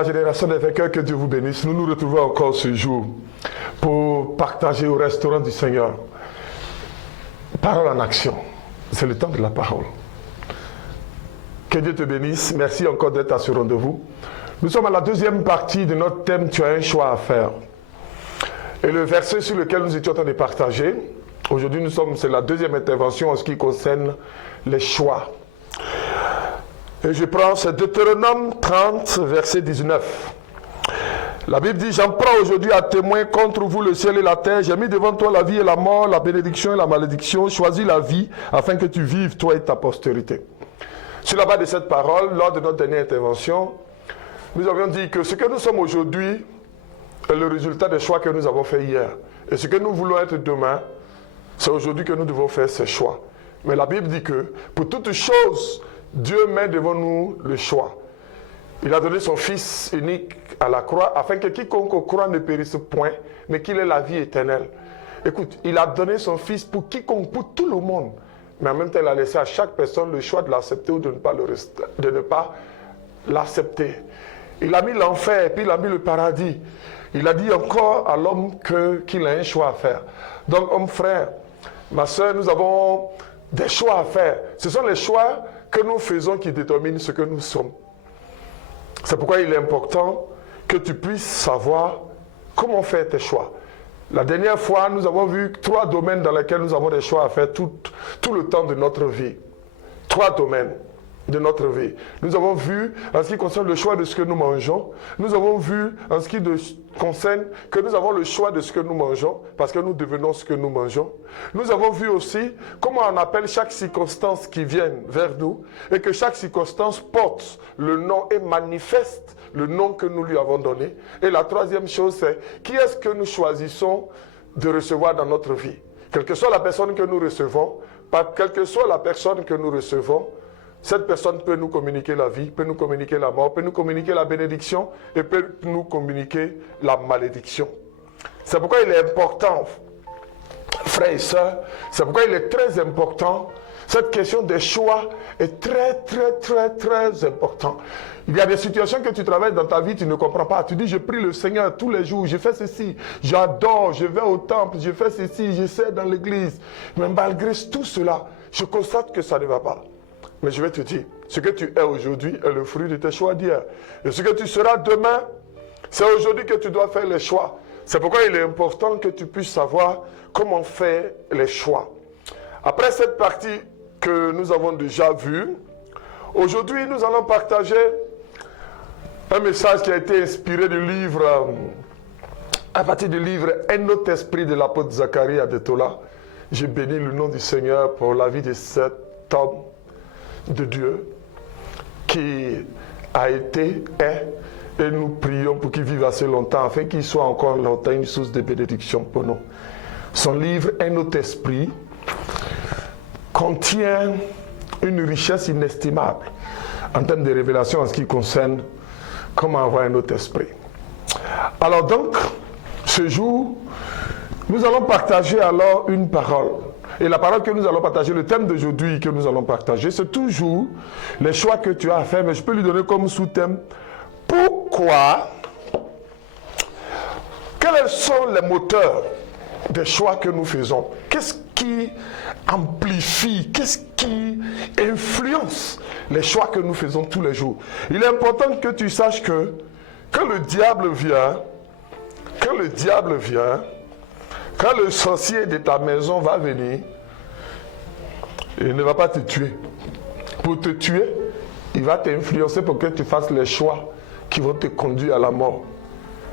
la génération des vainqueurs, que Dieu vous bénisse. Nous nous retrouvons encore ce jour pour partager au restaurant du Seigneur. Parole en action. C'est le temps de la parole. Que Dieu te bénisse. Merci encore d'être à ce rendez-vous. Nous sommes à la deuxième partie de notre thème « Tu as un choix à faire ». Et le verset sur lequel nous étions en train de partager, aujourd'hui c'est la deuxième intervention en ce qui concerne les choix. Et je prends ce Deutéronome 30, verset 19. La Bible dit, j'en prends aujourd'hui à témoin contre vous le ciel et la terre. J'ai mis devant toi la vie et la mort, la bénédiction et la malédiction. Choisis la vie afin que tu vives, toi et ta postérité. Sur la base de cette parole, lors de notre dernière intervention, nous avions dit que ce que nous sommes aujourd'hui est le résultat des choix que nous avons faits hier. Et ce que nous voulons être demain, c'est aujourd'hui que nous devons faire ces choix. Mais la Bible dit que pour toute chose, Dieu met devant nous le choix. Il a donné son Fils unique à la croix afin que quiconque croit ne périsse point, mais qu'il ait la vie éternelle. Écoute, il a donné son Fils pour quiconque, pour tout le monde. Mais en même temps, il a laissé à chaque personne le choix de l'accepter ou de ne pas l'accepter. Il a mis l'enfer et puis il a mis le paradis. Il a dit encore à l'homme qu'il a un choix à faire. Donc, homme frère, ma soeur, nous avons des choix à faire. Ce sont les choix que nous faisons qui déterminent ce que nous sommes. C'est pourquoi il est important que tu puisses savoir comment faire tes choix. La dernière fois, nous avons vu 3 domaines dans lesquels nous avons des choix à faire tout le temps de notre vie. 3 domaines de notre vie. Nous avons vu en ce qui concerne le choix de ce que nous mangeons. Nous avons vu en ce qui concerne que nous avons le choix de ce que nous mangeons parce que nous devenons ce que nous mangeons. Nous avons vu aussi comment on appelle chaque circonstance qui vient vers nous et que chaque circonstance porte le nom et manifeste le nom que nous lui avons donné. Et la troisième chose, c'est qui est-ce que nous choisissons de recevoir dans notre vie. Quelle que soit la personne que nous recevons, quelle que soit la personne que nous recevons, cette personne peut nous communiquer la vie, peut nous communiquer la mort, peut nous communiquer la bénédiction et peut nous communiquer la malédiction. C'est pourquoi il est important, frères et sœurs, c'est pourquoi il est très important, cette question des choix est très important. Il y a des situations que tu traverses dans ta vie, tu ne comprends pas. Tu dis, je prie le Seigneur tous les jours, je fais ceci, j'adore, je vais au temple, je fais ceci, j'essaie dans l'église. Mais malgré tout cela, je constate que ça ne va pas. Mais je vais te dire, ce que tu es aujourd'hui est le fruit de tes choix d'hier. Et ce que tu seras demain, c'est aujourd'hui que tu dois faire les choix. C'est pourquoi il est important que tu puisses savoir comment faire les choix. Après cette partie que nous avons déjà vue, aujourd'hui nous allons partager un message qui a été inspiré du livre, à partir du livre Un autre esprit de l'apôtre Zacharie Adetola. Je bénis le nom du Seigneur pour la vie de cet homme de Dieu qui a été, est, et nous prions pour qu'il vive assez longtemps afin qu'il soit encore longtemps une source de bénédiction pour nous. Son livre Un autre esprit contient une richesse inestimable en termes de révélation en ce qui concerne comment avoir un autre esprit. Alors donc, ce jour, nous allons partager alors une parole. Et la parole que nous allons partager, le thème d'aujourd'hui que nous allons partager, c'est toujours les choix que tu as à faire, mais je peux lui donner comme sous-thème pourquoi, quels sont les moteurs des choix que nous faisons? Qu'est-ce qui amplifie, qu'est-ce qui influence les choix que nous faisons tous les jours? Il est important que tu saches que quand le diable vient, quand le sorcier de ta maison va venir, il ne va pas te tuer. Pour te tuer, il va t'influencer pour que tu fasses les choix qui vont te conduire à la mort.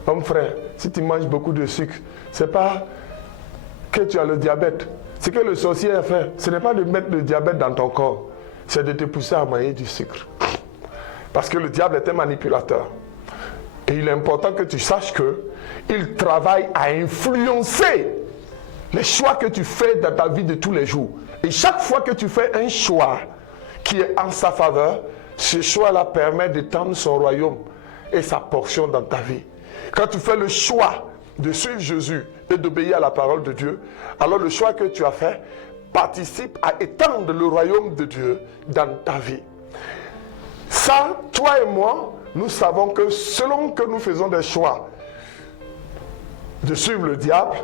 Homme frère, si tu manges beaucoup de sucre, ce n'est pas que tu as le diabète. Ce que le sorcier a fait, ce n'est pas de mettre le diabète dans ton corps, c'est de te pousser à manger du sucre. Parce que le diable est un manipulateur. Et il est important que tu saches qu'il travaille à influencer les choix que tu fais dans ta vie de tous les jours. Et chaque fois que tu fais un choix qui est en sa faveur, ce choix-là permet d'étendre son royaume et sa portion dans ta vie. Quand tu fais le choix de suivre Jésus et d'obéir à la parole de Dieu, alors le choix que tu as fait participe à étendre le royaume de Dieu dans ta vie. Ça, toi et moi, nous savons que selon que nous faisons des choix de suivre le diable,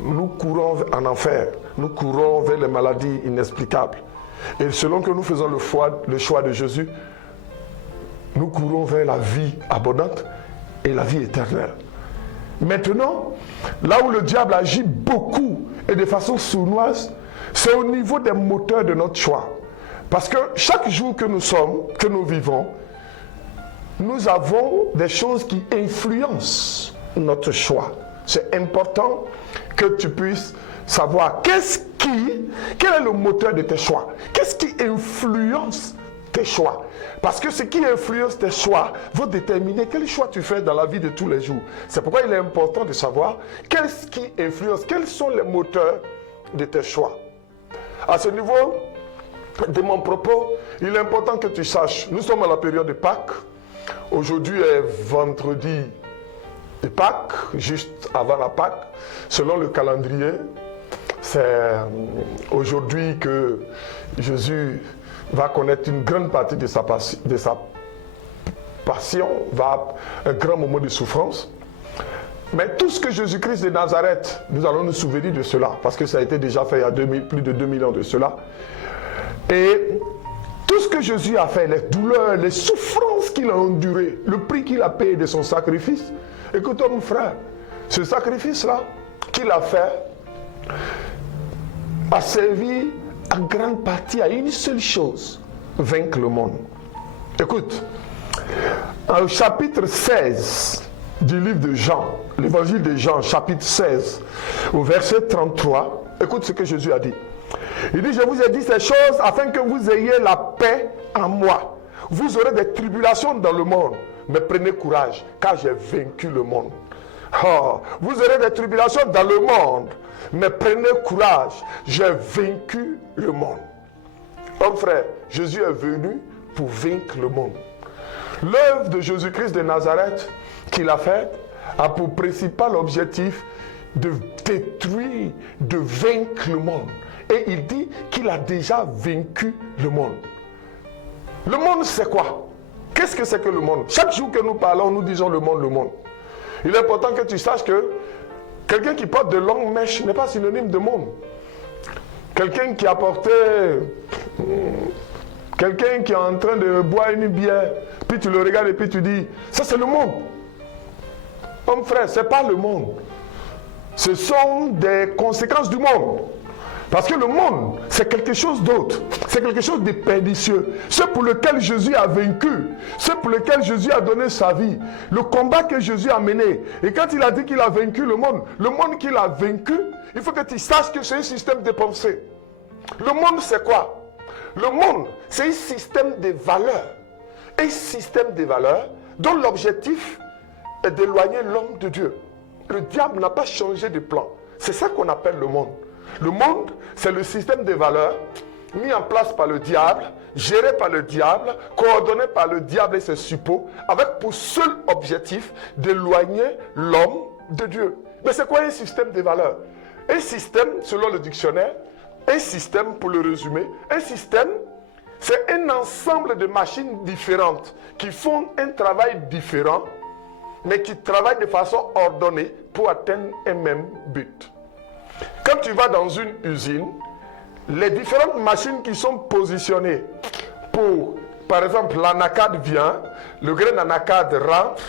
nous courons en enfer, nous courons vers les maladies inexplicables. Et selon que nous faisons le choix de Jésus, nous courons vers la vie abondante et la vie éternelle. Maintenant, là où le diable agit beaucoup et de façon sournoise, c'est au niveau des moteurs de notre choix. Parce que chaque jour que nous vivons, nous avons des choses qui influencent notre choix. C'est important que tu puisses savoir quel est le moteur de tes choix. Qu'est-ce qui influence tes choix? Parce que ce qui influence tes choix va déterminer quel choix tu fais dans la vie de tous les jours. C'est pourquoi il est important de savoir qu'est-ce qui influence, quels sont les moteurs de tes choix. À ce niveau de mon propos, il est important que tu saches, nous sommes à la période de Pâques. Aujourd'hui est vendredi de Pâques, juste avant la Pâques. Selon le calendrier, c'est aujourd'hui que Jésus va connaître une grande partie de sa passion, un grand moment de souffrance. Mais tout ce que Jésus-Christ de Nazareth, nous allons nous souvenir de cela, parce que ça a été déjà fait il y a plus de 2000 ans de cela. Et tout ce que Jésus a fait, les douleurs, les souffrances qu'il a endurées, le prix qu'il a payé de son sacrifice, écoute mon frère, ce sacrifice-là qu'il a fait a servi en grande partie à une seule chose, vaincre le monde. Écoute, au chapitre 16 du livre de Jean, l'évangile de Jean, chapitre 16, au verset 33, écoute ce que Jésus a dit. Il dit, je vous ai dit ces choses afin que vous ayez la paix en moi. Vous aurez des tribulations dans le monde, mais prenez courage, car j'ai vaincu le monde. Oh, vous aurez des tribulations dans le monde, mais prenez courage, j'ai vaincu le monde. Homme frère, Jésus est venu pour vaincre le monde. L'œuvre de Jésus-Christ de Nazareth qu'il a faite a pour principal objectif de détruire, de vaincre le monde. Et il dit qu'il a déjà vaincu le monde. Le monde, c'est quoi? Qu'est-ce que c'est que le monde? Chaque jour que nous parlons, nous disons le monde, le monde. Il est important que tu saches que quelqu'un qui porte de longues mèches n'est pas synonyme de monde. Quelqu'un qui a porté... Quelqu'un qui est en train de boire une bière, puis tu le regardes et puis tu dis, ça c'est le monde. Homme frère, ce n'est pas le monde. Ce sont des conséquences du monde. Parce que le monde, c'est quelque chose d'autre. C'est quelque chose de pernicieux. Ce pour lequel Jésus a vaincu. Ce pour lequel Jésus a donné sa vie. Le combat que Jésus a mené. Et quand il a dit qu'il a vaincu le monde qu'il a vaincu, il faut que tu saches que c'est un système de pensée. Le monde, c'est quoi? Le monde, c'est un système de valeurs. Un système de valeurs dont l'objectif est d'éloigner l'homme de Dieu. Le diable n'a pas changé de plan. C'est ça qu'on appelle le monde. Le monde, c'est le système de valeurs mis en place par le diable, géré par le diable, coordonné par le diable et ses suppôts, avec pour seul objectif d'éloigner l'homme de Dieu. Mais c'est quoi un système de valeurs? Un système, selon le dictionnaire, un système, pour le résumer, un système, c'est un ensemble de machines différentes qui font un travail différent, mais qui travaillent de façon ordonnée pour atteindre un même but. Quand tu vas dans une usine, les différentes machines qui sont positionnées pour, par exemple, l'anacade vient, le grain d'anacade rentre,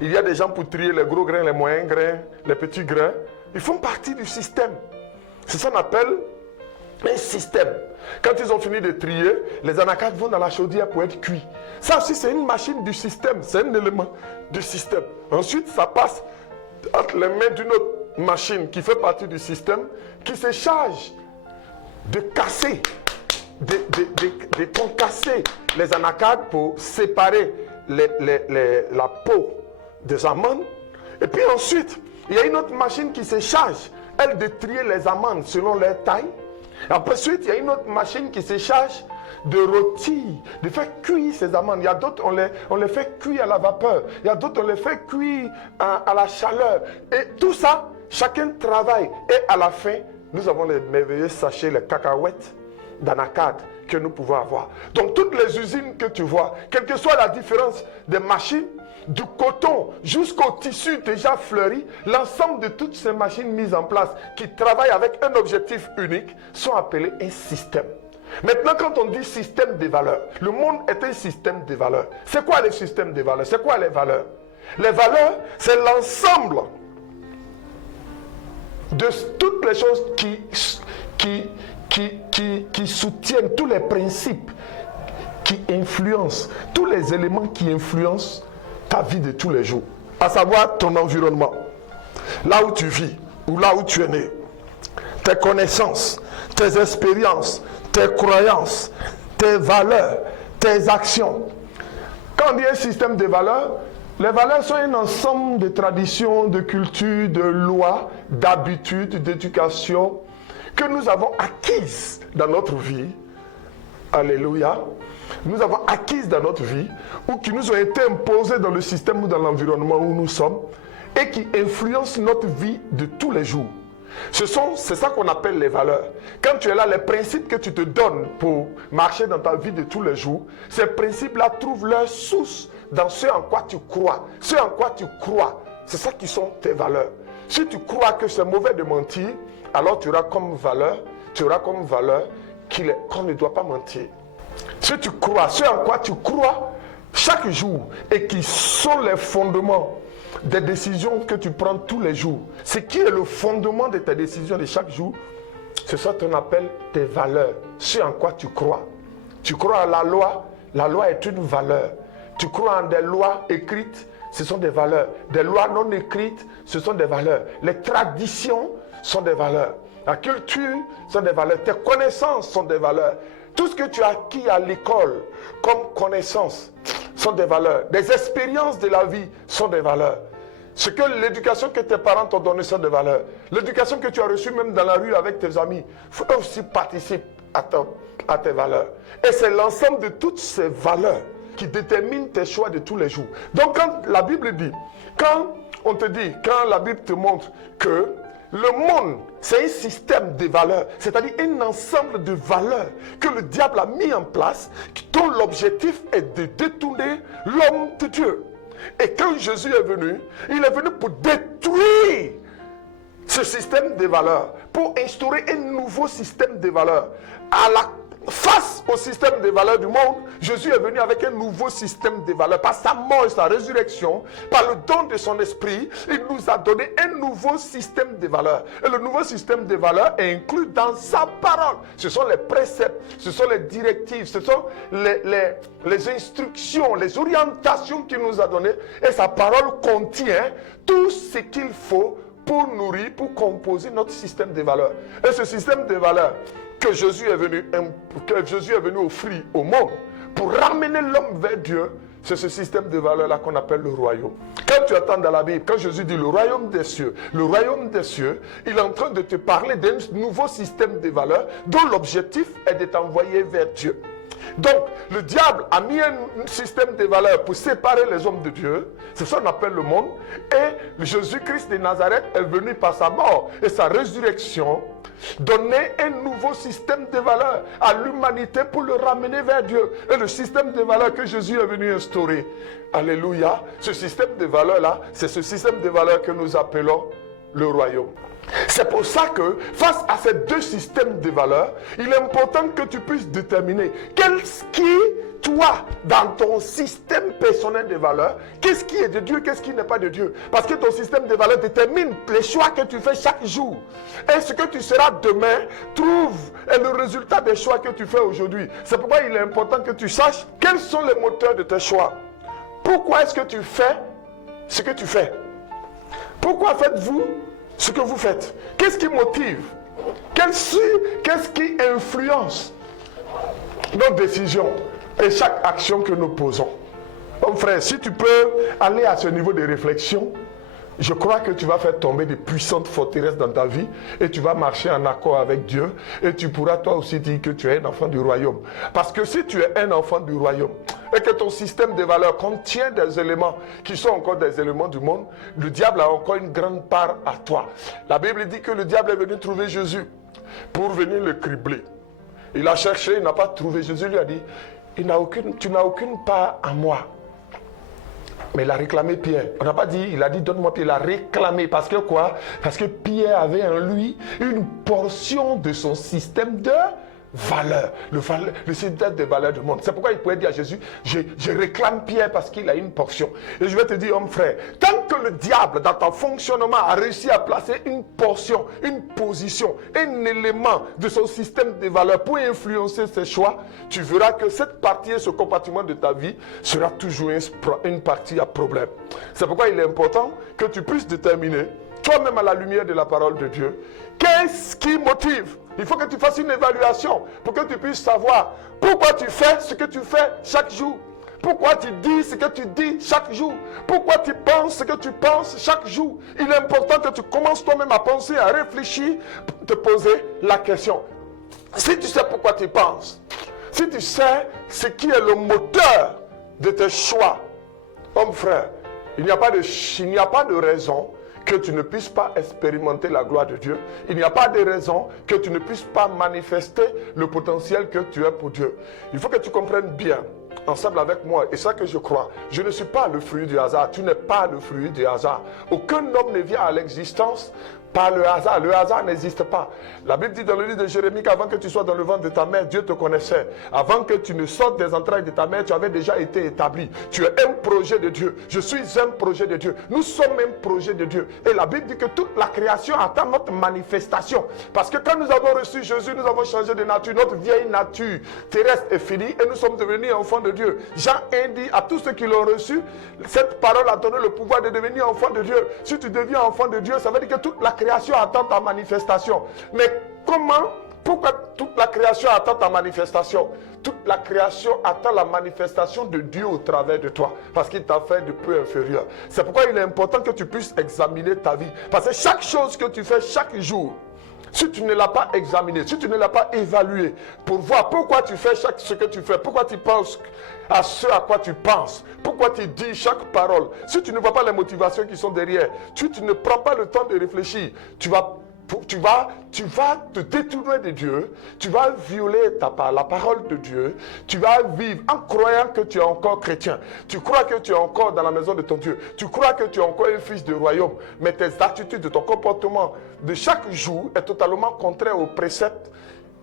il y a des gens pour trier les gros grains, les moyens grains, les petits grains. Ils font partie du système. C'est ça qu'on appelle un système. Quand ils ont fini de trier, les anacades vont dans la chaudière pour être cuits. Ça aussi, c'est une machine du système. C'est un élément du système. Ensuite, ça passe entre les mains d'une autre machine qui fait partie du système, qui se charge de casser, de concasser les anacades pour séparer la peau des amandes. Et puis ensuite, il y a une autre machine qui se charge, elle, de trier les amandes selon leur taille. Après suite, il y a une autre machine qui se charge de rôtir, de faire cuire ces amandes. Il y a d'autres, on les fait cuire à la vapeur. Il y a d'autres, on les fait cuire à la chaleur. Et tout ça, chacun travaille. Et à la fin, nous avons les merveilleux sachets, les cacahuètes, d'anacarde que nous pouvons avoir. Donc toutes les usines que tu vois, quelle que soit la différence des machines, du coton jusqu'au tissu déjà fleuri, l'ensemble de toutes ces machines mises en place qui travaillent avec un objectif unique sont appelées un système. Maintenant, quand on dit système des valeurs, le monde est un système des valeurs. C'est quoi le système des valeurs? C'est quoi les valeurs? Les valeurs, c'est l'ensemble de toutes les choses qui soutiennent tous les principes, qui influencent, tous les éléments qui influencent ta vie de tous les jours, à savoir ton environnement, là où tu vis ou là où tu es né, tes connaissances, tes expériences, tes croyances, tes valeurs, tes actions. Quand on dit un système de valeurs, les valeurs sont un ensemble de traditions, de cultures, de lois, d'habitudes, d'éducation que nous avons acquises dans notre vie. Alléluia. Nous avons acquises dans notre vie ou qui nous ont été imposées dans le système ou dans l'environnement où nous sommes et qui influencent notre vie de tous les jours. C'est ça qu'on appelle les valeurs. Quand tu es là, les principes que tu te donnes pour marcher dans ta vie de tous les jours, ces principes-là trouvent leur source dans ce en quoi tu crois. Ce en quoi tu crois, c'est ça qui sont tes valeurs. Si tu crois que c'est mauvais de mentir, alors tu auras comme valeur qu'on ne doit pas mentir. Si tu crois, ce en quoi tu crois chaque jour et qui sont les fondements des décisions que tu prends tous les jours, ce qui est le fondement de tes décisions de chaque jour, c'est ça qu'on appelle tes valeurs, ce en quoi tu crois. Tu crois à la loi est une valeur. Tu crois en des lois écrites, ce sont des valeurs. Des lois non écrites, ce sont des valeurs. Les traditions sont des valeurs. La culture sont des valeurs. Tes connaissances sont des valeurs. Tout ce que tu as acquis à l'école comme connaissances sont des valeurs. Des expériences de la vie sont des valeurs. Ce que l'éducation que tes parents t'ont donnée sont des valeurs. L'éducation que tu as reçue même dans la rue avec tes amis, eux aussi participent à tes valeurs. Et c'est l'ensemble de toutes ces valeurs qui déterminent tes choix de tous les jours. Donc quand la Bible dit, quand la Bible te montre que le monde, c'est un système de valeurs, c'est-à-dire un ensemble de valeurs que le diable a mis en place, dont l'objectif est de détourner l'homme de Dieu. Et quand Jésus est venu, il est venu pour détruire ce système de valeurs, pour instaurer un nouveau système de valeurs. Face au système de valeurs du monde, Jésus est venu avec un nouveau système de valeurs. Par sa mort et sa résurrection, par le don de son esprit, il nous a donné un nouveau système de valeurs. Et le nouveau système de valeurs est inclus dans sa parole. Ce sont les préceptes, ce sont les directives, ce sont les instructions, les orientations qu'il nous a données. Et sa parole contient tout ce qu'il faut pour nourrir, pour composer notre système de valeurs. Et ce système de valeurs que Jésus est venu offrir au monde pour ramener l'homme vers Dieu, c'est ce système de valeurs-là qu'on appelle le royaume. Quand tu attends dans la Bible, quand Jésus dit le royaume des cieux, il est en train de te parler d'un nouveau système de valeurs dont l'objectif est de t'envoyer vers Dieu. Donc, le diable a mis un système de valeurs pour séparer les hommes de Dieu. C'est ça qu'on appelle le monde. Et Jésus-Christ de Nazareth est venu par sa mort et sa résurrection donner un nouveau système de valeurs à l'humanité pour le ramener vers Dieu. Et le système de valeurs que Jésus est venu instaurer, alléluia, ce système de valeurs-là, c'est ce système de valeurs que nous appelons le royaume. C'est pour ça que face à ces deux systèmes de valeurs, il est important que tu puisses déterminer qu'est-ce qui, toi, dans ton système personnel de valeurs, qu'est-ce qui est de Dieu, qu'est-ce qui n'est pas de Dieu. Parce que ton système de valeurs détermine les choix que tu fais chaque jour. Et ce que tu seras demain est le résultat des choix que tu fais aujourd'hui. C'est pourquoi il est important que tu saches quels sont les moteurs de tes choix. Pourquoi est-ce que tu fais ce que tu fais? Pourquoi faites-vous ce que vous faites? Qu'est-ce qui motive? Qu'est-ce qui influence nos décisions et chaque action que nous posons? Mon frère, si tu peux aller à ce niveau de réflexion, je crois que tu vas faire tomber de puissantes forteresses dans ta vie et tu vas marcher en accord avec Dieu et tu pourras toi aussi dire que tu es un enfant du royaume. Parce que si tu es un enfant du royaume et que ton système de valeurs contient des éléments qui sont encore des éléments du monde, le diable a encore une grande part à toi. La Bible dit que le diable est venu trouver Jésus pour venir le cribler. Il a cherché, il n'a pas trouvé. Jésus lui a dit, tu n'as aucune part en moi. Mais il a réclamé Pierre. On n'a pas dit, il a dit donne-moi Pierre. Il a réclamé. Parce que quoi? Parce que Pierre avait en lui une portion de son système de valeur. Le système de valeurs du monde. C'est pourquoi il pouvait dire à Jésus, je réclame Pierre parce qu'il a une portion. Et je vais te dire, homme frère, tant que le diable dans ton fonctionnement a réussi à placer une portion, une position, un élément de son système de valeurs pour influencer ses choix, tu verras que cette partie et ce compartiment de ta vie sera toujours une partie à problème. C'est pourquoi il est important que tu puisses déterminer, toi-même à la lumière de la parole de Dieu, qu'est-ce qui motive? Il faut que tu fasses une évaluation pour que tu puisses savoir pourquoi tu fais ce que tu fais chaque jour. Pourquoi tu dis ce que tu dis chaque jour. Pourquoi tu penses ce que tu penses chaque jour. Il est important que tu commences toi-même à penser, à réfléchir, te poser la question. Si tu sais pourquoi tu penses, si tu sais ce qui est le moteur de tes choix, homme frère, il n'y a pas de raison que tu ne puisses pas expérimenter la gloire de Dieu. Il n'y a pas de raison que tu ne puisses pas manifester le potentiel que tu as pour Dieu. Il faut que tu comprennes bien, ensemble avec moi, et ça que je crois, je ne suis pas le fruit du hasard, tu n'es pas le fruit du hasard. Aucun homme ne vient à l'existence par le hasard. Le hasard n'existe pas. La Bible dit dans le livre de Jérémie qu'avant que tu sois dans le ventre de ta mère, Dieu te connaissait. Avant que tu ne sortes des entrailles de ta mère, tu avais déjà été établi. Tu es un projet de Dieu. Je suis un projet de Dieu. Nous sommes un projet de Dieu. Et la Bible dit que toute la création attend notre manifestation. Parce que quand nous avons reçu Jésus, nous avons changé de nature. Notre vieille nature terrestre est finie et nous sommes devenus enfants de Dieu. Jean 1 dit à tous ceux qui l'ont reçu, cette parole a donné le pouvoir de devenir enfant de Dieu. Si tu deviens enfant de Dieu, ça veut dire que toute la création attend ta manifestation. Mais comment? Pourquoi toute la création attend ta manifestation? Toute la création attend la manifestation de Dieu au travers de toi. Parce qu'il t'a fait de peu inférieur. C'est pourquoi il est important que tu puisses examiner ta vie. Parce que chaque chose que tu fais chaque jour, si tu ne l'as pas examiné, si tu ne l'as pas évalué, pour voir pourquoi tu fais ce que tu fais, pourquoi tu penses à ce à quoi tu penses, pourquoi tu dis chaque parole, si tu ne vois pas les motivations qui sont derrière, tu ne prends pas le temps de réfléchir, tu vas te détourner de Dieu, tu vas violer la parole de Dieu, tu vas vivre en croyant que tu es encore chrétien, tu crois que tu es encore dans la maison de ton Dieu, tu crois que tu es encore un fils du royaume, mais tes attitudes, de ton comportement de chaque jour est totalement contraire aux préceptes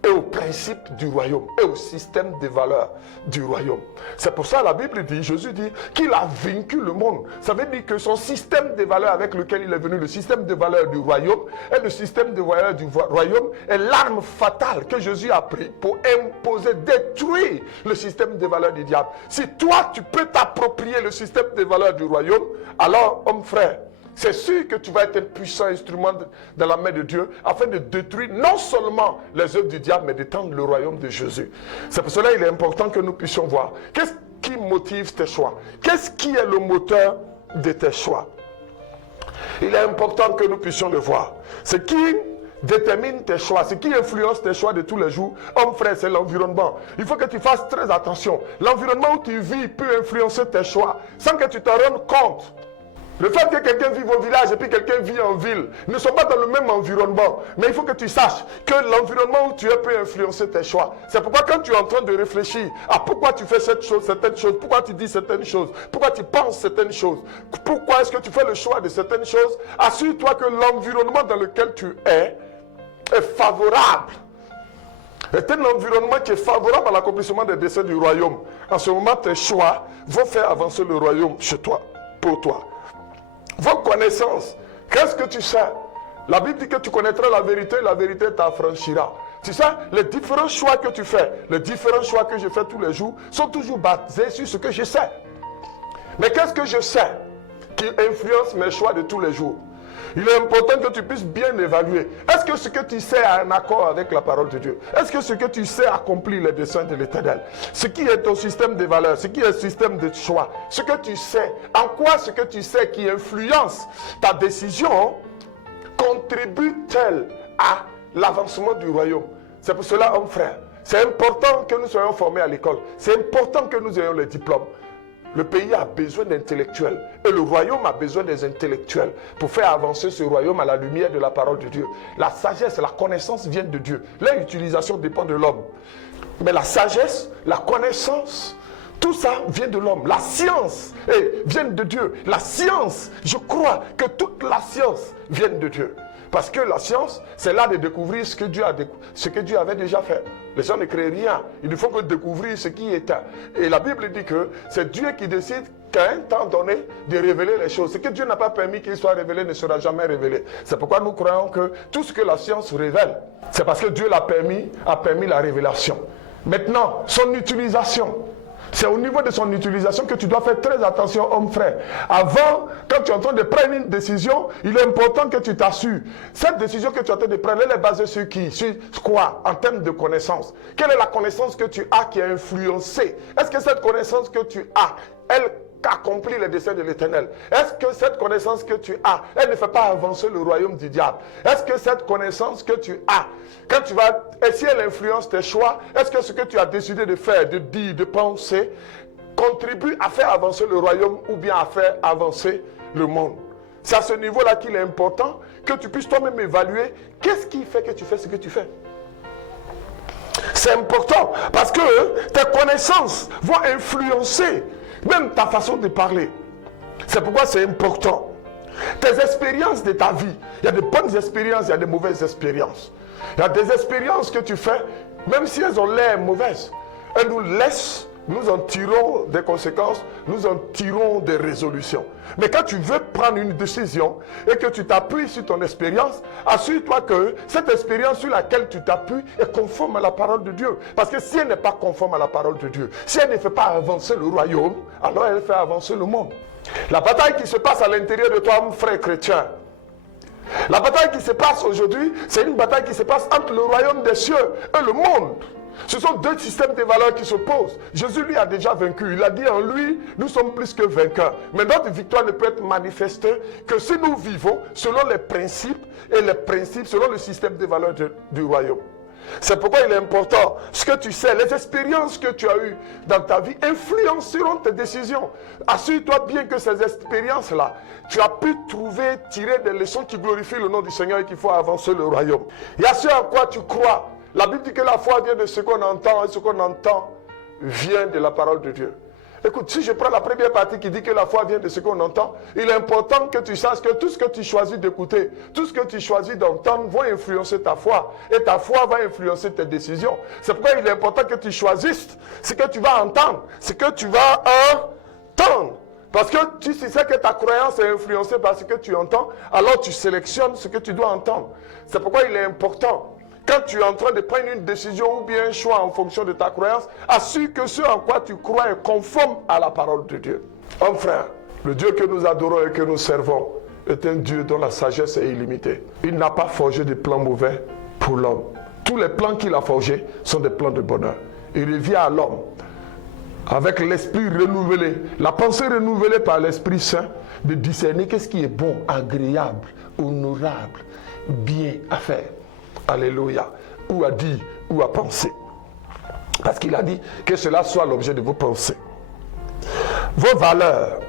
et aux principes du royaume et au système des valeurs du royaume. C'est pour ça la Bible dit, Jésus dit qu'il a vaincu le monde. Ça veut dire que son système de valeurs avec lequel il est venu, le système de valeurs du royaume et le système de valeurs du royaume est l'arme fatale que Jésus a pris pour imposer, détruire le système de valeurs du diable. Si toi tu peux t'approprier le système de valeurs du royaume, alors homme frère, c'est sûr que tu vas être un puissant instrument dans la main de Dieu afin de détruire non seulement les œuvres du diable, mais d'étendre le royaume de Jésus. C'est pour cela qu'il est important que nous puissions voir qu'est-ce qui motive tes choix. Qu'est-ce qui est le moteur de tes choix. Il est important que nous puissions le voir. Ce qui détermine tes choix, ce qui influence tes choix de tous les jours, homme frère, c'est l'environnement. Il faut que tu fasses très attention. L'environnement où tu vis peut influencer tes choix sans que tu t'en rendes compte. Le fait que quelqu'un vive au village et puis quelqu'un vit en ville ne sont pas dans le même environnement. Mais il faut que tu saches que l'environnement où tu es peut influencer tes choix. C'est pourquoi quand tu es en train de réfléchir à pourquoi tu fais cette chose, certaines choses, pourquoi tu dis certaines choses, pourquoi tu penses certaines choses, pourquoi est-ce que tu fais le choix de certaines choses, assure-toi que l'environnement dans lequel tu es favorable. C'est un environnement qui est favorable à l'accomplissement des desseins du royaume. En ce moment, tes choix vont faire avancer le royaume chez toi, pour toi. Vos connaissances, qu'est-ce que tu sais? La Bible dit que tu connaîtras la vérité t'affranchira. Tu sais, les différents choix que tu fais, les différents choix que je fais tous les jours, sont toujours basés sur ce que je sais. Mais qu'est-ce que je sais qui influence mes choix de tous les jours? Il est important que tu puisses bien évaluer. Est-ce que ce que tu sais est en accord avec la parole de Dieu? Est-ce que ce que tu sais accomplit les desseins de l'Éternel? Ce qui est ton système de valeurs, ce qui est le système de choix, ce que tu sais, en quoi ce que tu sais qui influence ta décision contribue-t-elle à l'avancement du royaume? C'est pour cela, homme frère, c'est important que nous soyons formés à l'école. C'est important que nous ayons les diplômes. Le pays a besoin d'intellectuels. Et le royaume a besoin des intellectuels pour faire avancer ce royaume à la lumière de la parole de Dieu. La sagesse, la connaissance viennent de Dieu. Leur utilisation dépend de l'homme. Mais la sagesse, la connaissance, tout ça vient de l'homme. La science vient de Dieu. La science, je crois que toute la science vient de Dieu. Parce que la science, c'est là de découvrir ce que Dieu avait déjà fait. Les gens ne créent rien. Il ne faut que découvrir ce qui est. Et la Bible dit que c'est Dieu qui décide qu'à un temps donné de révéler les choses. Ce que Dieu n'a pas permis qu'il soit révélé ne sera jamais révélé. C'est pourquoi nous croyons que tout ce que la science révèle, c'est parce que Dieu a permis la révélation. Maintenant, son utilisation. C'est au niveau de son utilisation que tu dois faire très attention, homme frère. Avant, quand tu es en train de prendre une décision, il est important que tu t'assures. Cette décision que tu es en train de prendre, elle est basée sur qui? Sur quoi? En termes de connaissance. Quelle est la connaissance que tu as qui a influencé? Est-ce que cette connaissance que tu as, elle accomplit les desseins de l'Éternel? Est-ce que cette connaissance que tu as, elle ne fait pas avancer le royaume du diable? Est-ce que cette connaissance que tu as, quand tu vas, et si elle influence tes choix, est-ce que ce que tu as décidé de faire, de dire, de penser, contribue à faire avancer le royaume ou bien à faire avancer le monde? C'est à ce niveau-là qu'il est important que tu puisses toi-même évaluer qu'est-ce qui fait que tu fais ce que tu fais. C'est important parce que tes connaissances vont influencer même ta façon de parler. C'est pourquoi c'est important. Tes expériences de ta vie, il y a de bonnes expériences, il y a de mauvaises expériences. Il y a des expériences que tu fais, même si elles ont l'air mauvaises, elles nous laissent, nous en tirons des conséquences, nous en tirons des résolutions. Mais quand tu veux prendre une décision et que tu t'appuies sur ton expérience, assure-toi que cette expérience sur laquelle tu t'appuies est conforme à la parole de Dieu. Parce que si elle n'est pas conforme à la parole de Dieu, si elle ne fait pas avancer le royaume, alors elle fait avancer le monde. La bataille qui se passe à l'intérieur de toi, mon frère chrétien, la bataille qui se passe aujourd'hui, c'est une bataille qui se passe entre le royaume des cieux et le monde. Ce sont deux systèmes de valeurs qui s'opposent. Jésus lui a déjà vaincu. Il a dit en lui, nous sommes plus que vainqueurs. Mais notre victoire ne peut être manifestée que si nous vivons selon les principes et les principes, selon le système de valeurs du royaume. C'est pourquoi il est important, ce que tu sais, les expériences que tu as eues dans ta vie influenceront tes décisions. Assure-toi bien que ces expériences-là, tu as pu tirer des leçons qui glorifient le nom du Seigneur et qu'il faut avancer le royaume. Il y a ce en quoi tu crois. La Bible dit que la foi vient de ce qu'on entend et ce qu'on entend vient de la parole de Dieu. Écoute, si je prends la première partie qui dit que la foi vient de ce qu'on entend, il est important que tu saches que tout ce que tu choisis d'écouter, tout ce que tu choisis d'entendre va influencer ta foi. Et ta foi va influencer tes décisions. C'est pourquoi il est important que tu choisisses ce que tu vas entendre, ce que tu vas entendre. Parce que tu sais que ta croyance est influencée par ce que tu entends, alors tu sélectionnes ce que tu dois entendre. C'est pourquoi il est important. Quand tu es en train de prendre une décision ou bien un choix en fonction de ta croyance, assure que ce en quoi tu crois est conforme à la parole de Dieu. Homme frère, le Dieu que nous adorons et que nous servons est un Dieu dont la sagesse est illimitée. Il n'a pas forgé de plans mauvais pour l'homme. Tous les plans qu'il a forgés sont des plans de bonheur. Il revient à l'homme avec l'esprit renouvelé, la pensée renouvelée par l'Esprit Saint, de discerner qu'est-ce qui est bon, agréable, honorable, bien à faire. Alléluia. Ou à dire, ou à penser. Parce qu'il a dit que cela soit l'objet de vos pensées. Vos valeurs,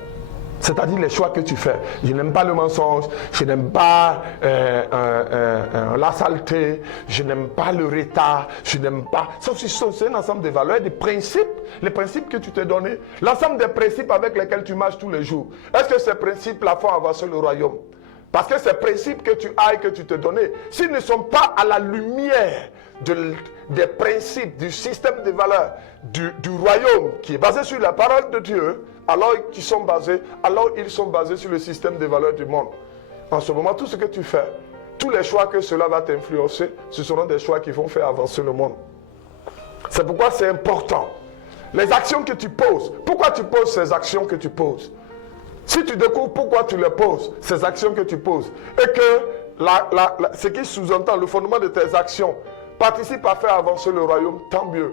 c'est-à-dire les choix que tu fais. Je n'aime pas le mensonge, je n'aime pas la saleté, je n'aime pas le retard, je n'aime pas... C'est un ensemble de valeurs, des principes, les principes que tu t'es donnés, l'ensemble des principes avec lesquels tu marches tous les jours. Est-ce que ces principes-là font avancer le royaume? Parce que ces principes que tu as et que tu te donnais, s'ils ne sont pas à la lumière des principes, du système de valeurs du royaume qui est basé sur la parole de Dieu, alors ils sont basés sur le système de valeurs du monde. En ce moment, tout ce que tu fais, tous les choix que cela va t'influencer, ce seront des choix qui vont faire avancer le monde. C'est pourquoi c'est important. Les actions que tu poses, pourquoi tu poses ces actions que tu poses? Si tu découvres pourquoi tu les poses, ces actions que tu poses, et que ce qui sous-entend le fondement de tes actions participe à faire avancer le royaume, tant mieux.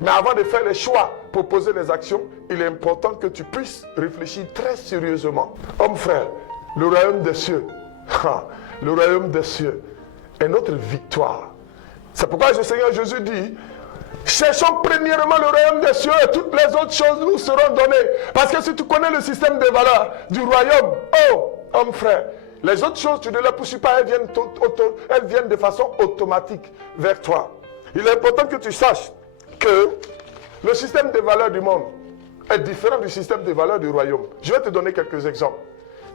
Mais avant de faire les choix pour poser les actions, il est important que tu puisses réfléchir très sérieusement. Homme frère, le royaume des cieux, le royaume des cieux est notre victoire. C'est pourquoi le Seigneur Jésus dit, Cherchons premièrement le royaume des cieux et toutes les autres choses nous seront données. Parce que si tu connais le système de valeurs du royaume, oh, homme frère, les autres choses, tu ne les poursuis pas, elles viennent de façon automatique vers toi. Il est important que tu saches que le système de valeurs du monde est différent du système de valeurs du royaume. Je vais te donner quelques exemples.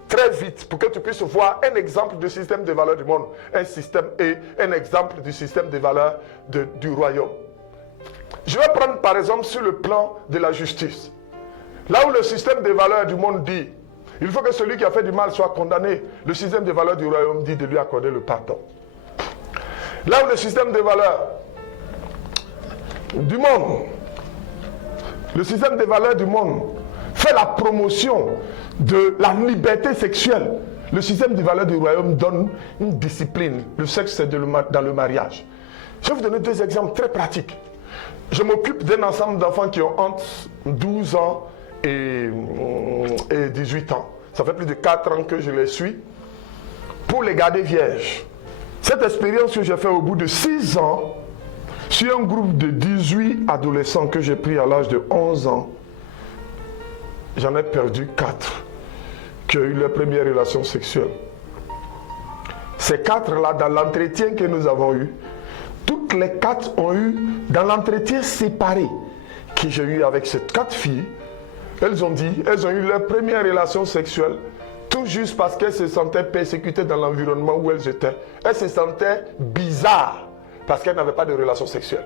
Très vite, pour que tu puisses voir un exemple du système de valeurs du monde, un système et un exemple du système de valeurs du royaume. Je vais prendre par exemple sur le plan de la justice. Là où le système de valeurs du monde dit il faut que celui qui a fait du mal soit condamné, le système de valeurs du royaume dit de lui accorder le pardon. Là où le système de valeurs du monde, le système de valeurs du monde fait la promotion de la liberté sexuelle, le système de valeurs du royaume donne une discipline. Le sexe, c'est dans le mariage. Je vais vous donner deux exemples très pratiques. Je m'occupe d'un ensemble d'enfants qui ont entre 12 ans et 18 ans. Ça fait plus de 4 ans que je les suis pour les garder vierges. Cette expérience que j'ai faite au bout de 6 ans, sur un groupe de 18 adolescents que j'ai pris à l'âge de 11 ans, j'en ai perdu 4 qui ont eu leur première relation sexuelle. Ces 4-là, dans l'entretien que nous avons eu, toutes les 4 ont eu, dans l'entretien séparé que j'ai eu avec ces 4 filles, elles ont eu leur première relation sexuelle, tout juste parce qu'elles se sentaient persécutées dans l'environnement où elles étaient. Elles se sentaient bizarres parce qu'elles n'avaient pas de relation sexuelle.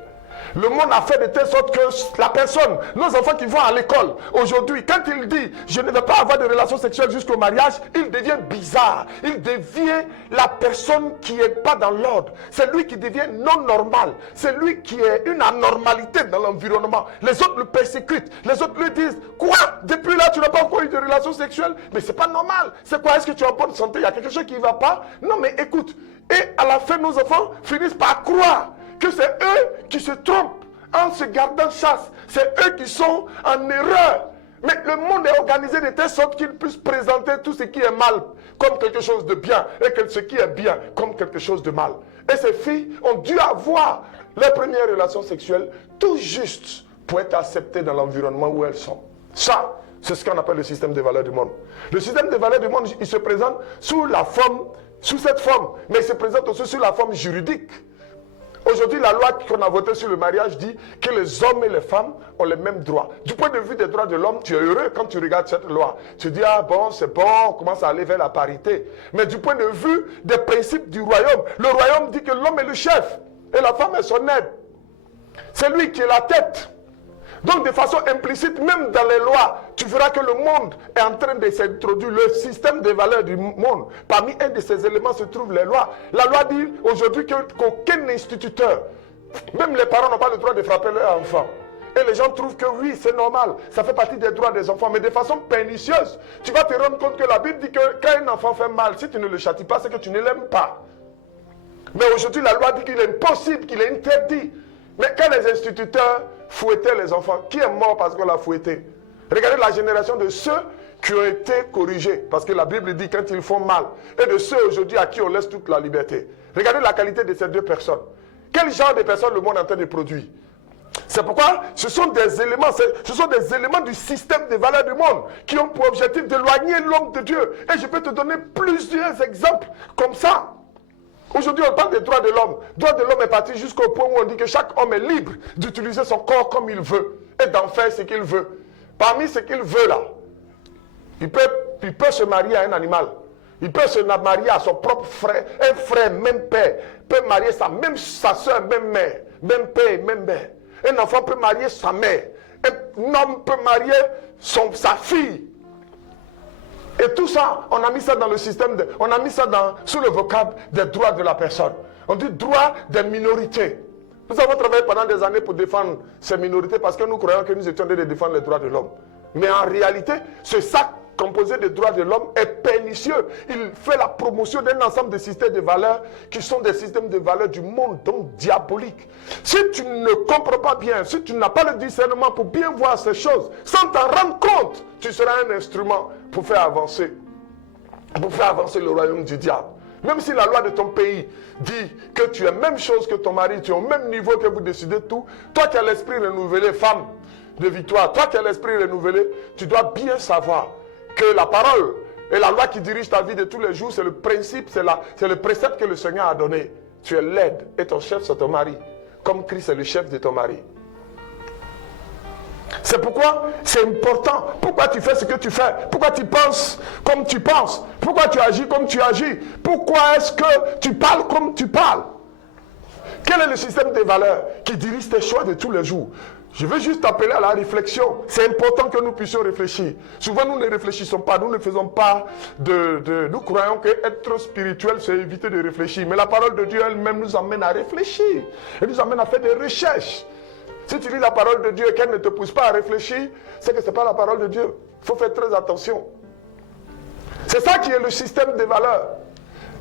Le monde a fait de telle sorte que la personne, nos enfants qui vont à l'école, aujourd'hui, quand il dit « je ne vais pas avoir de relation sexuelle jusqu'au mariage », il devient bizarre. Il devient la personne qui n'est pas dans l'ordre. C'est lui qui devient non normal. C'est lui qui est une anormalité dans l'environnement. Les autres le persécutent. Les autres lui disent « quoi? Depuis là, tu n'as pas encore eu de relation sexuelle? Mais c'est pas normal. C'est quoi? Est-ce que tu es en bonne santé? Il y a quelque chose qui ne va pas? » Non mais écoute. Et à la fin, nos enfants finissent par croire que c'est eux qui se trompent en se gardant chasse. C'est eux qui sont en erreur. Mais le monde est organisé de telle sorte qu'ils puissent présenter tout ce qui est mal comme quelque chose de bien et que ce qui est bien comme quelque chose de mal. Et ces filles ont dû avoir leur première relation sexuelle tout juste pour être acceptées dans l'environnement où elles sont. Ça, c'est ce qu'on appelle le système des valeurs du monde. Le système des valeurs du monde, il se présente sous cette forme, mais il se présente aussi sous la forme juridique. Aujourd'hui, la loi qu'on a votée sur le mariage dit que les hommes et les femmes ont les mêmes droits. Du point de vue des droits de l'homme, tu es heureux quand tu regardes cette loi. Tu dis, ah bon, c'est bon, on commence à aller vers la parité. Mais du point de vue des principes du royaume, le royaume dit que l'homme est le chef et la femme est son aide. C'est lui qui est la tête. Donc de façon implicite, même dans les lois, tu verras que le monde est en train de s'introduire, le système des valeurs du monde. Parmi un de ces éléments se trouvent les lois. La loi dit aujourd'hui qu'aucun instituteur, même les parents n'ont pas le droit de frapper leurs enfants. Et les gens trouvent que oui, c'est normal, ça fait partie des droits des enfants, mais de façon pernicieuse. Tu vas te rendre compte que la Bible dit que quand un enfant fait mal, si tu ne le châties pas, c'est que tu ne l'aimes pas. Mais aujourd'hui, la loi dit qu'il est impossible, qu'il est interdit. Mais quand les instituteurs fouettaient les enfants, qui est mort parce qu'on l'a fouetté? Regardez la génération de ceux qui ont été corrigés, parce que la Bible dit quand ils font mal, et de ceux aujourd'hui à qui on laisse toute la liberté. Regardez la qualité de ces deux personnes. Quel genre de personnes le monde est en train de produire? C'est pourquoi ce sont des éléments du système des valeurs du monde qui ont pour objectif d'éloigner l'homme de Dieu. Et je peux te donner plusieurs exemples comme ça. Aujourd'hui, on parle des droits de l'homme. Le droit de l'homme est parti jusqu'au point où on dit que chaque homme est libre d'utiliser son corps comme il veut et d'en faire ce qu'il veut. Parmi ce qu'il veut là, il peut se marier à un animal. Il peut se marier à son propre frère, un frère, même père. Il peut marier sa soeur, même mère, même père, même mère. Un enfant peut marier sa mère. Un homme peut marier sa fille. Et tout ça, on a mis ça dans le système, on a mis ça sous le vocable des droits de la personne. On dit droits des minorités. Nous avons travaillé pendant des années pour défendre ces minorités parce que nous croyons que nous étions en train de défendre les droits de l'homme. Mais en réalité, ce sac composé des droits de l'homme est pernicieux. Il fait la promotion d'un ensemble de systèmes de valeurs qui sont des systèmes de valeurs du monde, donc diaboliques. Si tu ne comprends pas bien, si tu n'as pas le discernement pour bien voir ces choses, sans t'en rendre compte, tu seras un instrument pour faire avancer le royaume du diable. Même si la loi de ton pays dit que tu es même chose que ton mari, tu es au même niveau, que vous décidez tout, toi qui as l'esprit renouvelé, femme de victoire, toi qui as l'esprit renouvelé, tu dois bien savoir que la parole et la loi qui dirige ta vie de tous les jours, c'est le principe, c'est le précepte que le Seigneur a donné. Tu es l'aide et ton chef c'est ton mari, comme Christ est le chef de ton mari. C'est pourquoi c'est important. Pourquoi tu fais ce que tu fais? Pourquoi tu penses comme tu penses? Pourquoi tu agis comme tu agis? Pourquoi est-ce que tu parles comme tu parles? Quel est le système des valeurs qui dirige tes choix de tous les jours? Je veux juste appeler à la réflexion. C'est important que nous puissions réfléchir. Souvent, nous ne réfléchissons pas. Nous ne faisons pas Nous croyons qu'être spirituel, c'est éviter de réfléchir. Mais la parole de Dieu elle-même nous amène à réfléchir. Elle nous amène à faire des recherches. Si tu lis la parole de Dieu et qu'elle ne te pousse pas à réfléchir, c'est que ce n'est pas la parole de Dieu. Il faut faire très attention. C'est ça qui est le système des valeurs.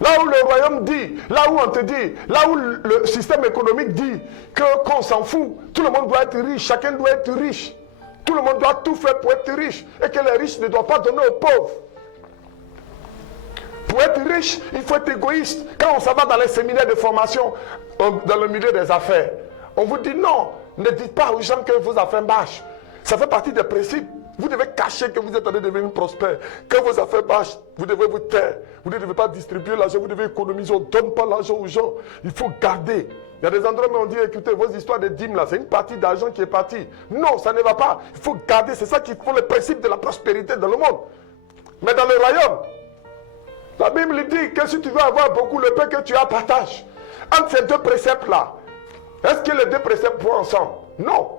Là où le royaume dit, là où on te dit, là où le système économique dit qu'on s'en fout, tout le monde doit être riche, chacun doit être riche. Tout le monde doit tout faire pour être riche et que les riches ne doivent pas donner aux pauvres. Pour être riche, il faut être égoïste. Quand on s'en va dans les séminaires de formation, dans le milieu des affaires, on vous dit non, ne dites pas aux gens que vos affaires marchent. Ça fait partie des principes. Vous devez cacher que vous êtes en train de devenir prospère. Quand vos affaires marchent, vous devez vous taire. Vous ne devez pas distribuer l'argent, vous devez économiser. On ne donne pas l'argent aux gens. Il faut garder. Il y a des endroits où on dit, écoutez, vos histoires de dîmes là, c'est une partie d'argent qui est partie. Non, ça ne va pas. Il faut garder. C'est ça qui font les principes de la prospérité dans le monde. Mais dans le royaume, la Bible dit que si tu veux avoir beaucoup, le pain que tu as, partage. Entre ces deux préceptes-là, est-ce que les deux préceptes vont ensemble? Non.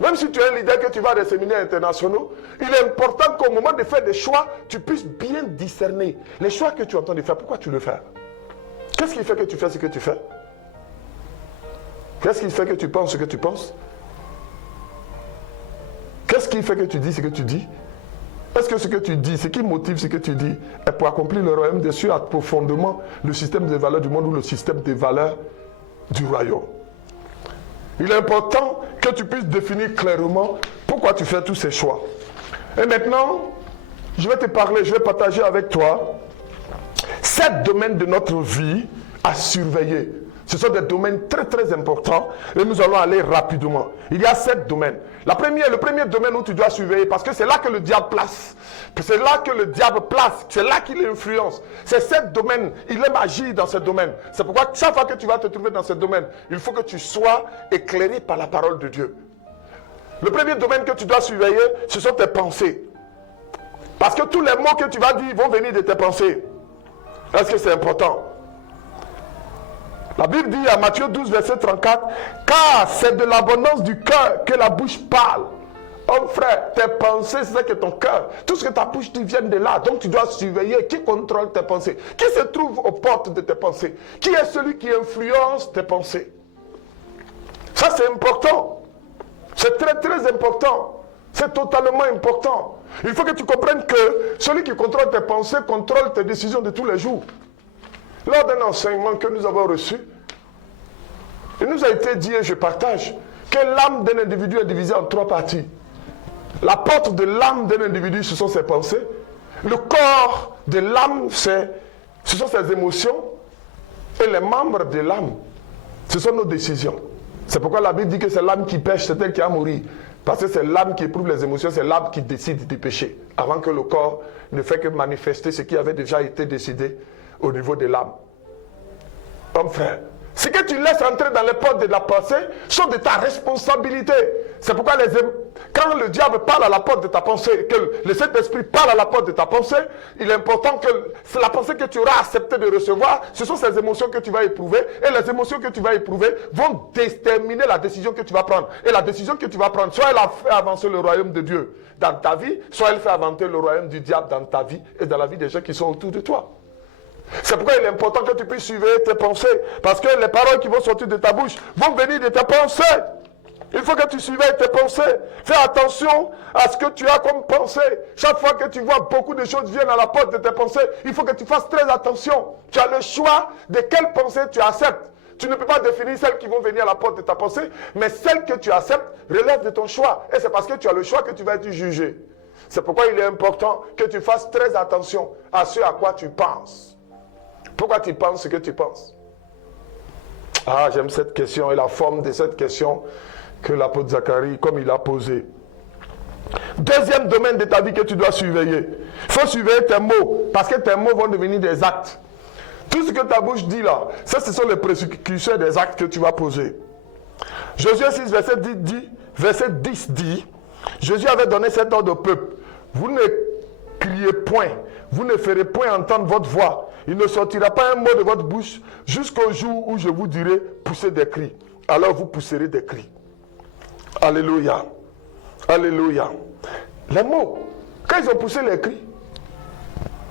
Même si tu es un leader, que tu vas à des séminaires internationaux, il est important qu'au moment de faire des choix, tu puisses bien discerner les choix que tu entends de faire. Pourquoi tu le fais? Qu'est-ce qui fait que tu fais ce que tu fais? Qu'est-ce qui fait que tu penses ce que tu penses? Qu'est-ce qui fait que tu dis ce que tu dis? Est-ce que ce que tu dis, ce qui motive ce que tu dis, est pour accomplir le royaume de Dieu profondément le système des valeurs du monde ou le système des valeurs du royaume? Il est important que tu puisses définir clairement pourquoi tu fais tous ces choix. Et maintenant, je vais te parler, je vais partager avec toi 7 domaines de notre vie à surveiller. Ce sont des domaines très très importants et nous allons aller rapidement. Il y a 7 domaines. Le premier domaine où tu dois surveiller, parce que c'est là que le diable place. C'est là que le diable place. C'est là qu'il influence. C'est 7 domaines. Il aime agir dans ces domaines. C'est pourquoi chaque fois que tu vas te trouver dans ce domaine, il faut que tu sois éclairé par la parole de Dieu. Le premier domaine que tu dois surveiller, ce sont tes pensées. Parce que tous les mots que tu vas dire vont venir de tes pensées. Est-ce que c'est important? La Bible dit à Matthieu 12, verset 34, « Car c'est de l'abondance du cœur que la bouche parle. » Oh frère, tes pensées, c'est que ton cœur, tout ce que ta bouche dit vient de là. Donc tu dois surveiller qui contrôle tes pensées. Qui se trouve aux portes de tes pensées? Qui est celui qui influence tes pensées? Ça c'est important. C'est très très important. C'est totalement important. Il faut que tu comprennes que celui qui contrôle tes pensées contrôle tes décisions de tous les jours. Lors d'un enseignement que nous avons reçu, il nous a été dit, et je partage, que l'âme d'un individu est divisée en 3 parties. La porte de l'âme d'un individu, ce sont ses pensées. Le corps de l'âme, ce sont ses émotions. Et les membres de l'âme, ce sont nos décisions. C'est pourquoi la Bible dit que c'est l'âme qui pêche, c'est elle qui a mouru. Parce que c'est l'âme qui éprouve les émotions, c'est l'âme qui décide de pécher. Avant que le corps ne fait que manifester ce qui avait déjà été décidé au niveau de l'âme. Homme frère, ce que tu laisses entrer dans les portes de la pensée sont de ta responsabilité. C'est pourquoi quand le diable parle à la porte de ta pensée, que le Saint-Esprit parle à la porte de ta pensée, il est important que c'est la pensée que tu auras accepté de recevoir, ce sont ces émotions que tu vas éprouver, et les émotions que tu vas éprouver vont déterminer la décision que tu vas prendre. Et la décision que tu vas prendre, soit elle a fait avancer le royaume de Dieu dans ta vie, soit elle fait avancer le royaume du diable dans ta vie et dans la vie des gens qui sont autour de toi. C'est pourquoi il est important que tu puisses suivre tes pensées. Parce que les paroles qui vont sortir de ta bouche vont venir de tes pensées. Il faut que tu surveilles tes pensées. Fais attention à ce que tu as comme pensée. Chaque fois que tu vois beaucoup de choses viennent à la porte de tes pensées, il faut que tu fasses très attention. Tu as le choix de quelles pensées tu acceptes. Tu ne peux pas définir celles qui vont venir à la porte de ta pensée, mais celles que tu acceptes relèvent de ton choix. Et c'est parce que tu as le choix que tu vas être jugé. C'est pourquoi il est important que tu fasses très attention à ce à quoi tu penses. Pourquoi tu penses ce que tu penses? Ah, j'aime cette question et la forme de cette question que l'apôtre Zacharie, comme il a posé. Deuxième domaine de ta vie que tu dois surveiller. Il faut surveiller tes mots, parce que tes mots vont devenir des actes. Tout ce que ta bouche dit là, ça ce sont les précurseurs des actes que tu vas poser. Josué 6, verset 10 dit, Jésus avait donné cet ordre au peuple. Vous ne criez point, vous ne ferez point entendre votre voix. Il ne sortira pas un mot de votre bouche jusqu'au jour où je vous dirai poussez des cris. Alors vous pousserez des cris. Alléluia. Alléluia. Les mots, quand ils ont poussé les cris,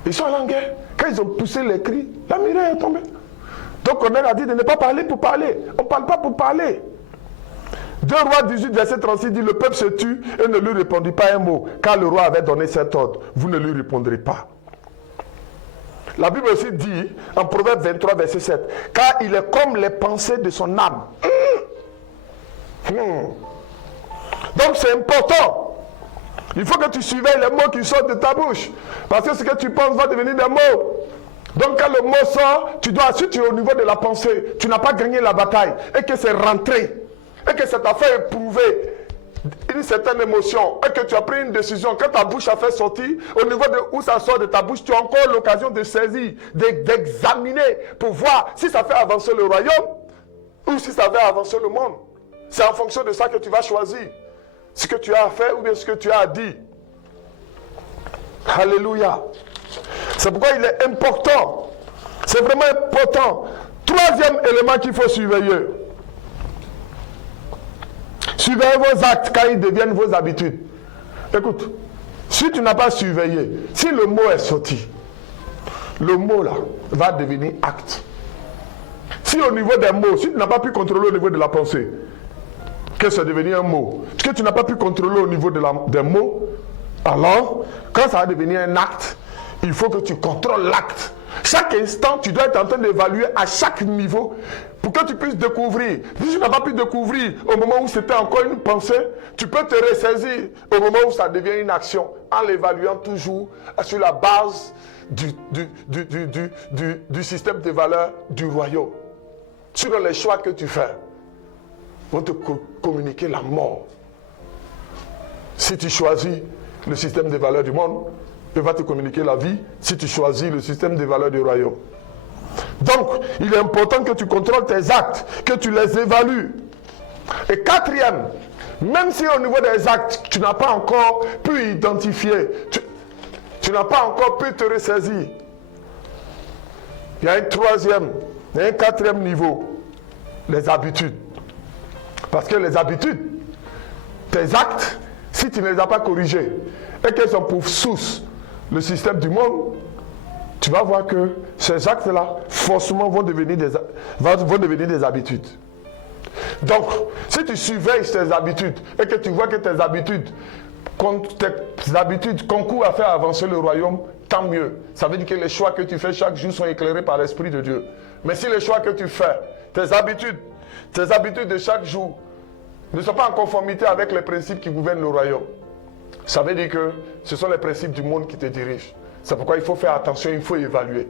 ils sont en guerre. Quand ils ont poussé les cris, la muraille est tombée. Donc on a dit de ne pas parler pour parler. On ne parle pas pour parler. 2 Rois 18, verset 36 dit, le peuple se tut et ne lui répondit pas un mot, car le roi avait donné cet ordre. Vous ne lui répondrez pas. La Bible aussi dit, en Proverbe 23, verset 7, car il est comme les pensées de son âme. Donc c'est important. Il faut que tu surveilles les mots qui sortent de ta bouche. Parce que ce que tu penses va devenir des mots. Donc quand le mot sort, tu dois assurer tu es au niveau de la pensée. Tu n'as pas gagné la bataille. Et que c'est rentré. Et que cette affaire éprouvé une certaine émotion. Et que tu as pris une décision. Quand ta bouche a fait sortir, au niveau de où ça sort de ta bouche, tu as encore l'occasion de saisir, d'examiner pour voir si ça fait avancer le royaume ou si ça fait avancer le monde. C'est en fonction de ça que tu vas choisir. Ce que tu as à faire ou bien ce que tu as à dire. Alléluia. C'est pourquoi il est important. C'est vraiment important. Troisième élément qu'il faut surveiller. Surveillez vos actes quand ils deviennent vos habitudes. Écoute, si tu n'as pas surveillé, si le mot est sorti, le mot là va devenir acte. Si au niveau des mots, si tu n'as pas pu contrôler au niveau de la pensée, que ça devenir un mot, que tu n'as pas pu contrôler au niveau des mots, alors, quand ça va devenir un acte, il faut que tu contrôles l'acte. Chaque instant, tu dois être en train d'évaluer à chaque niveau pour que tu puisses découvrir. Si tu n'as pas pu découvrir au moment où c'était encore une pensée, tu peux te ressaisir au moment où ça devient une action en l'évaluant toujours sur la base du système de valeurs du royaume. Sur les choix que tu fais, vont te communiquer la mort. Si tu choisis le système de valeurs du monde, il va te communiquer la vie si tu choisis le système de valeurs du royaume. Donc, il est important que tu contrôles tes actes, que tu les évalues. Et quatrième, même si au niveau des actes, tu n'as pas encore pu identifier, tu n'as pas encore pu te ressaisir, il y a un troisième, il y a un quatrième niveau, les habitudes. Parce que les habitudes, tes actes, si tu ne les as pas corrigés, et qu'elles ont pour source le système du monde, tu vas voir que ces actes-là, forcément, vont devenir des habitudes. Donc, si tu surveilles tes habitudes, et que tu vois que tes habitudes concourent à faire avancer le royaume, tant mieux. Ça veut dire que les choix que tu fais chaque jour sont éclairés par l'Esprit de Dieu. Mais si les choix que tu fais, tes habitudes de chaque jour ne sont pas en conformité avec les principes qui gouvernent le royaume, ça veut dire que ce sont les principes du monde qui te dirigent. C'est pourquoi il faut faire attention, il faut évaluer.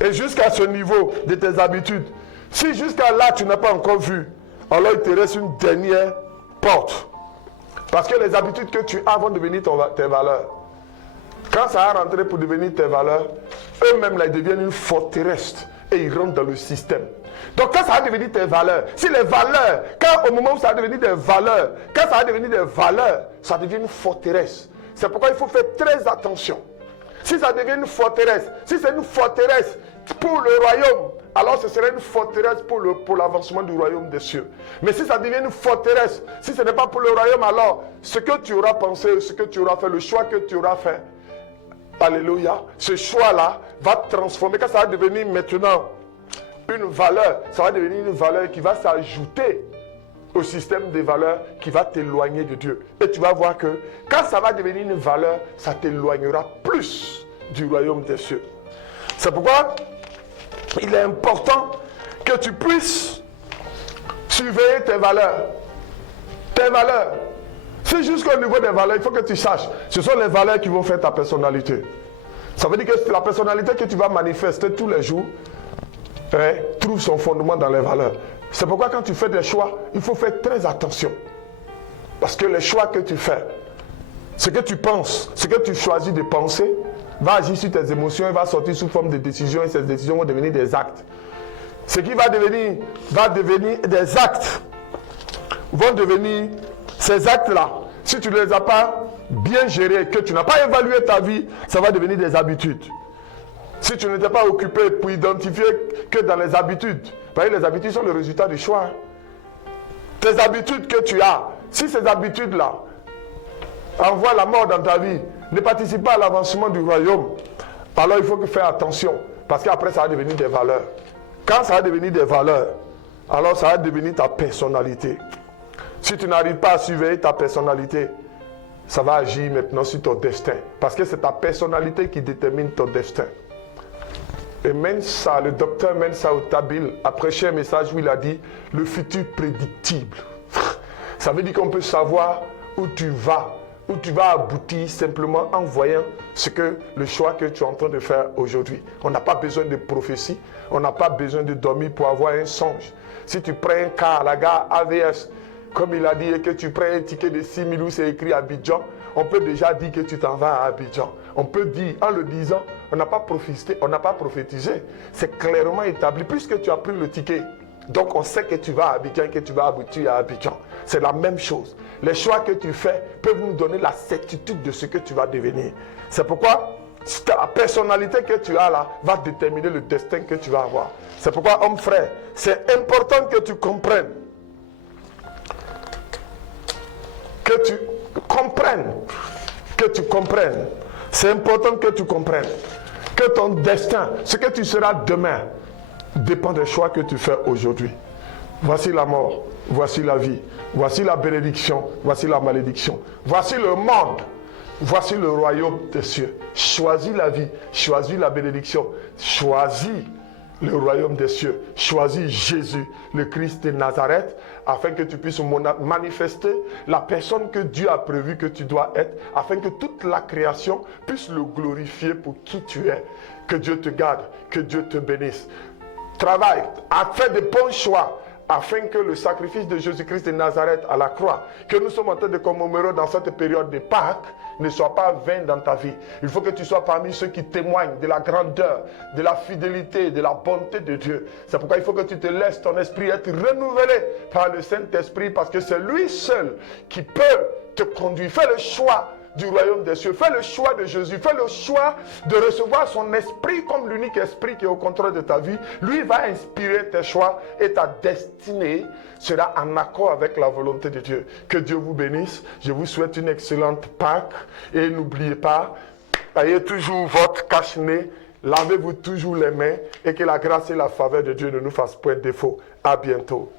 Et jusqu'à ce niveau de tes habitudes, si jusqu'à là tu n'as pas encore vu, alors il te reste une dernière porte. Parce que les habitudes que tu as vont devenir tes valeurs. Quand ça a rentré pour devenir tes valeurs, eux-mêmes là, ils deviennent une forteresse et ils rentrent dans le système. Donc quand ça va devenir tes valeurs, si les valeurs, quand au moment où ça va devenir des valeurs, quand ça va devenir des valeurs, ça devient une forteresse. C'est pourquoi il faut faire très attention. Si ça devient une forteresse, si c'est une forteresse pour le royaume, alors ce serait une forteresse pour l'avancement du royaume des cieux. Mais si ça devient une forteresse, si ce n'est pas pour le royaume, alors ce que tu auras pensé, ce que tu auras fait, le choix que tu auras fait, alléluia, ce choix-là va te transformer. Quand ça va devenir maintenant une valeur, ça va devenir une valeur qui va s'ajouter au système des valeurs qui va t'éloigner de Dieu. Et tu vas voir que quand ça va devenir une valeur, ça t'éloignera plus du royaume des cieux. C'est pourquoi il est important que tu puisses surveiller tes valeurs. Tes valeurs. C'est jusqu'au niveau des valeurs, il faut que tu saches. Ce sont les valeurs qui vont faire ta personnalité. Ça veut dire que la personnalité que tu vas manifester tous les jours trouve son fondement dans les valeurs. C'est pourquoi quand tu fais des choix, il faut faire très attention. Parce que les choix que tu fais, ce que tu penses, ce que tu choisis de penser, va agir sur tes émotions et va sortir sous forme de décisions et ces décisions vont devenir des actes. Ce qui va devenir des actes, vont devenir ces actes-là. Si tu ne les as pas bien gérés, que tu n'as pas évalué ta vie, ça va devenir des habitudes. Si tu n'étais pas occupé pour identifier que dans les habitudes, parce que les habitudes sont le résultat du choix. Tes habitudes que tu as, si ces habitudes-là envoient la mort dans ta vie, ne participent pas à l'avancement du royaume, alors il faut faire attention, parce qu'après ça va devenir des valeurs. Quand ça va devenir des valeurs, alors ça va devenir ta personnalité. Si tu n'arrives pas à surveiller ta personnalité, ça va agir maintenant sur ton destin. Parce que c'est ta personnalité qui détermine ton destin. Et Mensa, le docteur Mensa Otabil a prêché un message où il a dit le futur prédictible. Ça veut dire qu'on peut savoir où tu vas aboutir simplement en voyant le choix que tu es en train de faire aujourd'hui. On n'a pas besoin de prophétie, on n'a pas besoin de dormir pour avoir un songe. Si tu prends un car à la gare AVS, comme il a dit, et que tu prends un ticket de 6 000 où c'est écrit Abidjan, on peut déjà dire que tu t'en vas à Abidjan. On peut dire, en le disant, on n'a pas prophétisé. C'est clairement établi, puisque tu as pris le ticket. Donc on sait que tu vas à Abidjan et que tu vas aboutir à Abidjan. C'est la même chose. Les choix que tu fais peuvent nous donner la certitude de ce que tu vas devenir. C'est pourquoi la personnalité que tu as là va déterminer le destin que tu vas avoir. C'est pourquoi, homme frère, c'est important que tu comprennes. Que tu comprennes. C'est important que tu comprennes que ton destin, ce que tu seras demain, dépend des choix que tu fais aujourd'hui. Voici la mort, voici la vie, voici la bénédiction, voici la malédiction. Voici le monde, voici le royaume des cieux. Choisis la vie, choisis la bénédiction, choisis le royaume des cieux. Choisis Jésus, le Christ de Nazareth, afin que tu puisses manifester la personne que Dieu a prévu que tu dois être, afin que toute la création puisse le glorifier pour qui tu es. Que Dieu te garde, que Dieu te bénisse. Travaille, fais de bons choix, afin que le sacrifice de Jésus-Christ de Nazareth à la croix, que nous sommes en train de commémorer dans cette période de Pâques, ne soit pas vain dans ta vie. Il faut que tu sois parmi ceux qui témoignent de la grandeur, de la fidélité, de la bonté de Dieu. C'est pourquoi il faut que tu te laisses ton esprit être renouvelé par le Saint-Esprit, parce que c'est lui seul qui peut te conduire. Fais le choix du royaume des cieux. Fais le choix de Jésus. Fais le choix de recevoir son esprit comme l'unique esprit qui est au contrôle de ta vie. Lui va inspirer tes choix et ta destinée sera en accord avec la volonté de Dieu. Que Dieu vous bénisse. Je vous souhaite une excellente Pâques et n'oubliez pas, ayez toujours votre cache-nez, lavez-vous toujours les mains et que la grâce et la faveur de Dieu ne nous fassent point défaut. À bientôt.